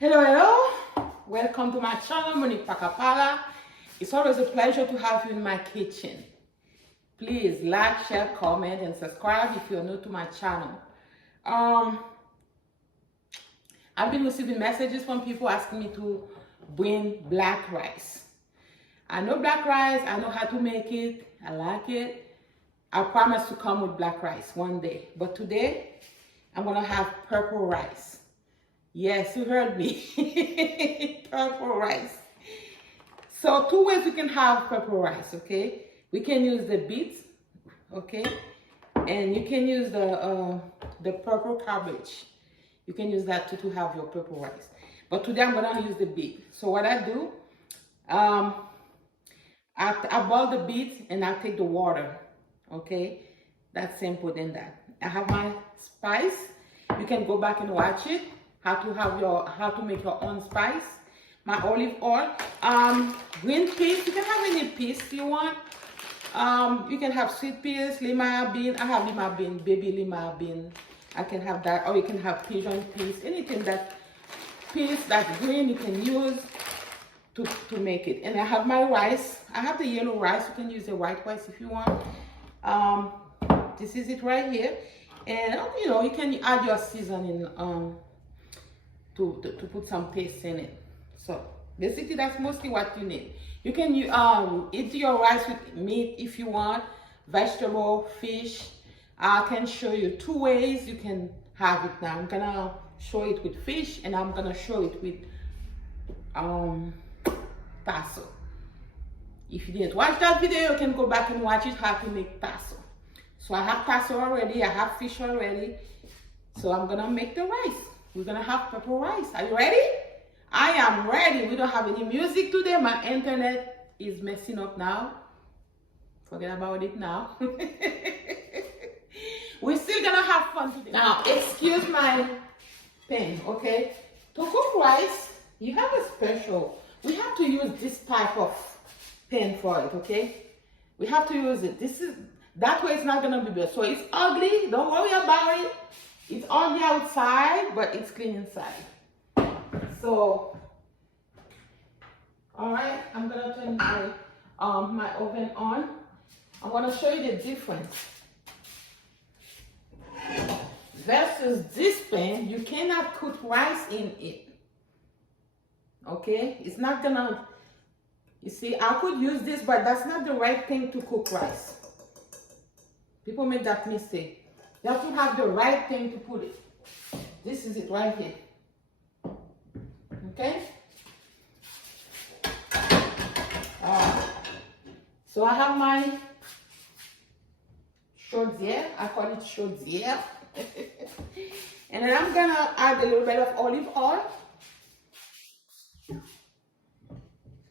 Hello. Welcome to my channel, Monique Pakapala. It's always a pleasure to have you in my kitchen. Please like, share, comment, and subscribe if you're new to my channel. I've been receiving messages from people asking me to bring black rice. I know black rice, I know how to make it, I like it. I promise to come with black rice one day, but today I'm gonna have purple rice. Yes, you heard me. Purple rice. So two ways we can have purple rice, okay? We can use the beets, okay? And you can use the purple cabbage. You can use that too to have your purple rice. But today I'm gonna use the beet. So what I do, I boil the beets and I take the water, okay? That's simple than that. I have my spice. You can go back and watch it. How to make your own spice. My olive oil, green peas. You can have any peas you want. You can have sweet peas, lima bean. I have lima bean, baby lima bean. I can have that, or you can have pigeon peas. Anything that peas that's green you can use to make it. And I have my rice. I have the yellow rice. You can use the white rice if you want. This is it right here. And you can add your seasoning to put some paste in it. So basically that's mostly what you need. You can eat your rice with meat if you want, vegetable, fish. I can show you two ways you can have it now. I'm gonna show it with fish and I'm gonna show it with tasso. If you didn't watch that video, you can go back and watch it how to make tasso. So I have tasso already, I have fish already. So I'm gonna make the rice. We're gonna have purple rice. Are you ready? I am ready. We don't have any music today. My internet is messing up now. Forget about it now. We're still gonna have fun today. Now, excuse my pen, okay? To cook rice, you have a special. We have to use this type of pen for it, okay? We have to use it. That way it's not gonna be bad. So it's ugly. Don't worry about it. It's on the outside, but it's clean inside. So, all right, I'm gonna turn my oven on. I'm gonna show you the difference. Versus this pan, you cannot cook rice in it. Okay, it's not gonna. You see, I could use this, but that's not the right thing to cook rice. People make that mistake. You have to have the right thing to put it. This is it right here. Okay? So I have my chaudière. I call it chaudière. And then I'm gonna add a little bit of olive oil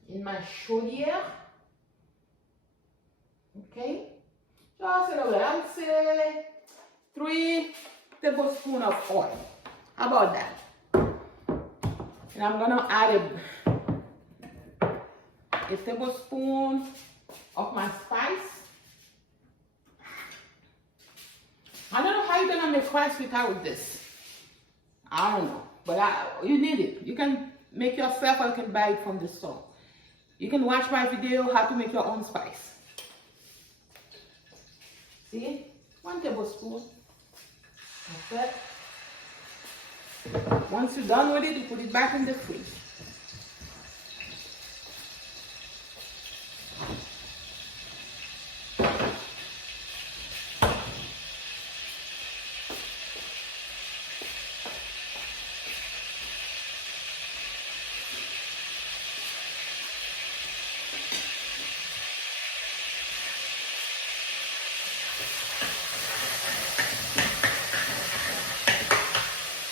in my chaudière. Okay? Just a little bit. I would say 3 tablespoons of oil. How about that? And I'm gonna add a tablespoon of my spice. I don't know how you're gonna make rice without this. I don't know, but you need it. You can make yourself or you can buy it from the store. You can watch my video how to make your own spice. See? 1 tablespoon. That's it. Once you're done with it, you put it back in the fridge.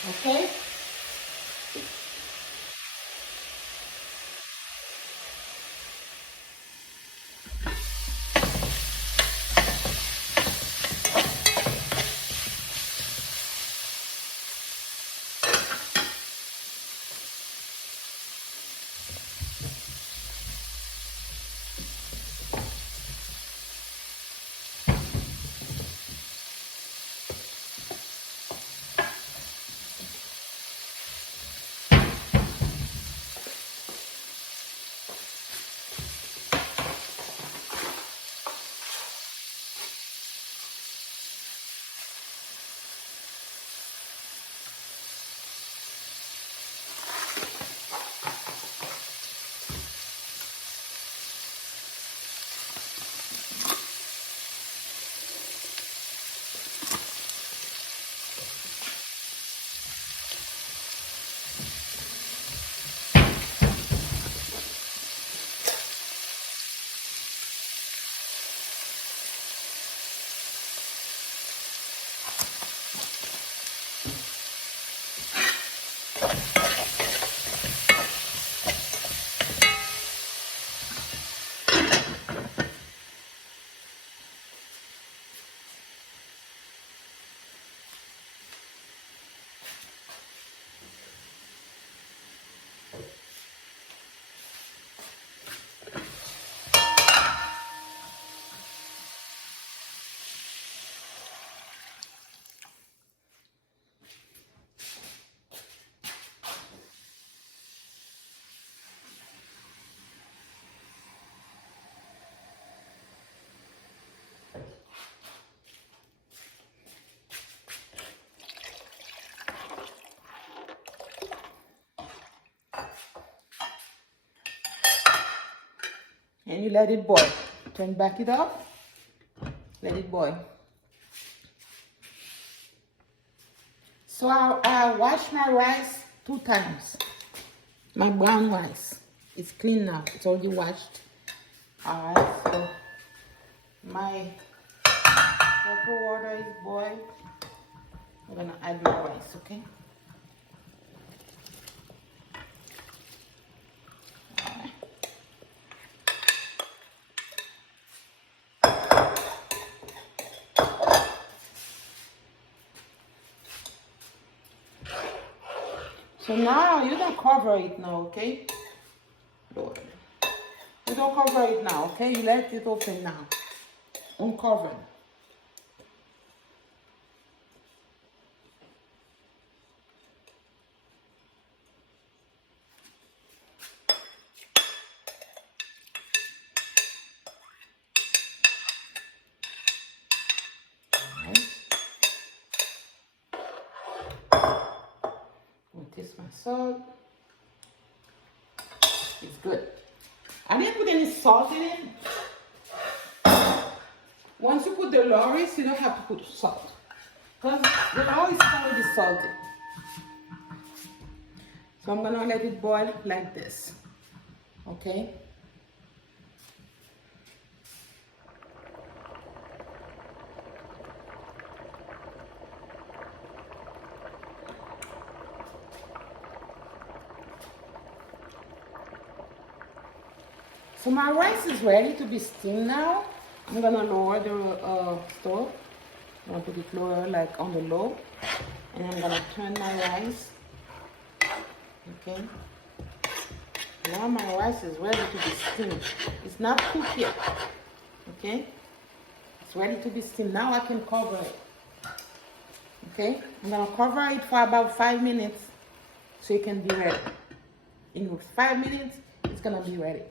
Okay? and you let it boil. Turn back it up, let it boil. So I wash my rice 2 times. My brown rice. It's clean now. It's already washed. Alright, so my pepper water is boiled. I'm gonna add my rice, okay? So now you don't cover it now, okay? Lord. You don't cover it now, okay? You let it open now. Uncover. Taste my salt. It's good. I didn't put any salt in it. Once you put the loris, you don't have to put salt. Because the loris is already salted. So I'm gonna let it boil like this. Okay? So my rice is ready to be steamed now. I'm gonna lower the stove. I'm gonna put it lower, like on the low. And I'm gonna turn my rice. Okay. Now my rice is ready to be steamed. It's not cooked yet. Okay. It's ready to be steamed. Now I can cover it. Okay. I'm gonna cover it for about 5 minutes so it can be ready. In 5 minutes, it's gonna be ready.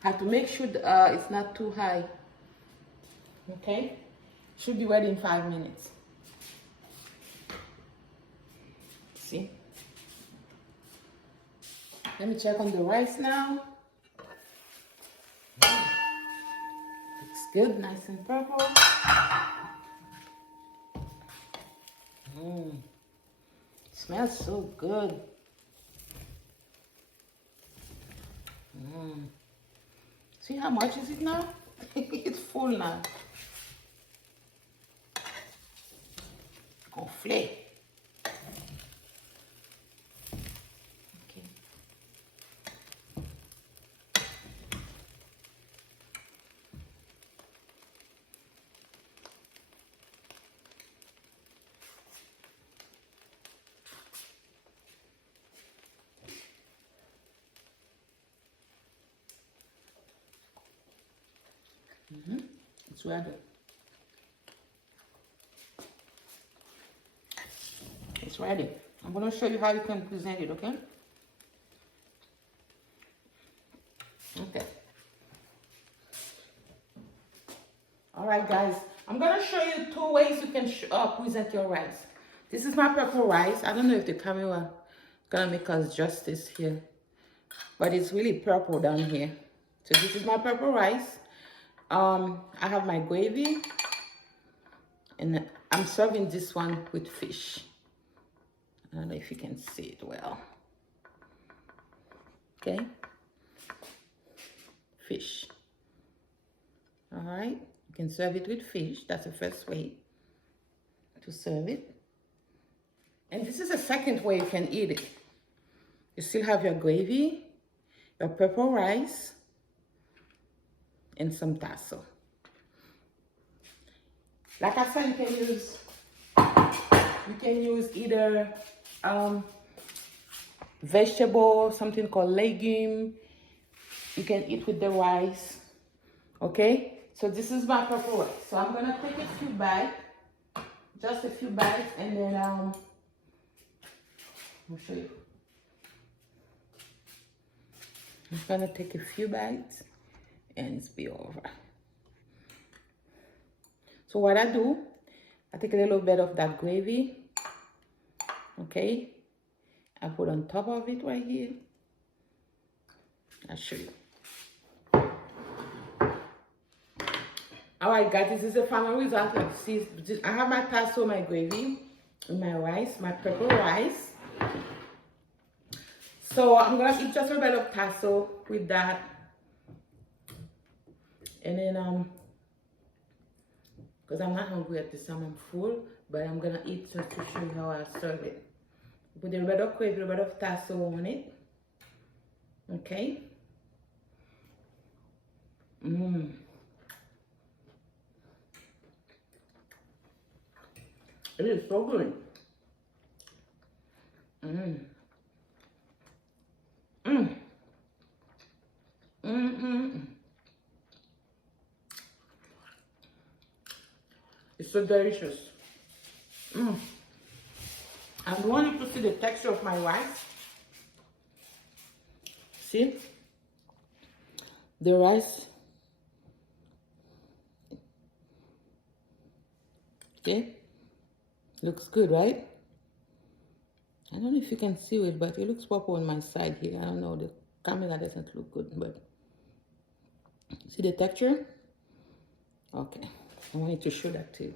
Have to make sure it's not too high. Okay? Should be ready in 5 minutes. See? Let me check on the rice now. Looks good, nice and purple. Smells so good. See how much is it now? It's full now. Gonflé. Okay. It's ready. It's ready. I'm going to show you how you can present it, okay? Okay. All right, guys. I'm going to show you 2 ways you can present your rice. This is my purple rice. I don't know if the camera is going to make us justice here, but it's really purple down here. So this is my purple rice. I have my gravy, and I'm serving this one with fish. I don't know if you can see it well. Okay. Fish. All right. You can serve it with fish. That's the first way to serve it. And this is the second way you can eat it. You still have your gravy, your purple rice, and some tassel. Like I said, you can use either vegetable, something called legume. You can eat with the rice. Okay? So this is my purple rice. So I'm gonna take a few bites, just a few bites, and then I'll show you. I'm gonna take a few bites and it's be over. So what I do, I take a little bit of that gravy, okay? I put on top of it right here. I'll show you. Alright guys, this is the final result. Like, see, I have my tasso, my gravy, and my rice, my purple rice. So I'm gonna eat just a bit of tasso with that. And then because I'm not hungry at this time, I'm full, but I'm gonna eat just to show you how I serve it. Put a little bit of gravy, a little bit of tasso on it. Okay. It is so good. It's so delicious. I want you to see the texture of my rice. See? The rice. Okay? Looks good, right? I don't know if you can see it, but it looks purple on my side here. I don't know, the camera doesn't look good, but see the texture? Okay, I wanted to show that to you.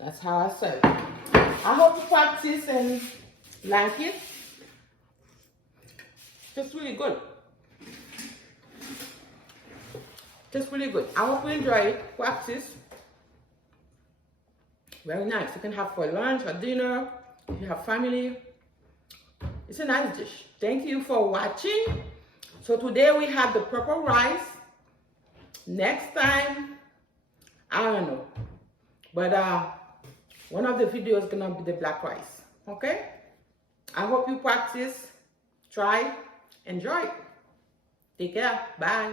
That's how I serve it. I hope you practice and like it. Just really good. Just really good. I hope you enjoy it. Practice. Very nice. You can have for lunch or dinner. If you have family. It's a nice dish. Thank you for watching. So today we have the purple rice. Next time, I don't know. But one of the videos is gonna be the black rice. Okay? I hope you practice, try, enjoy. Take care. Bye.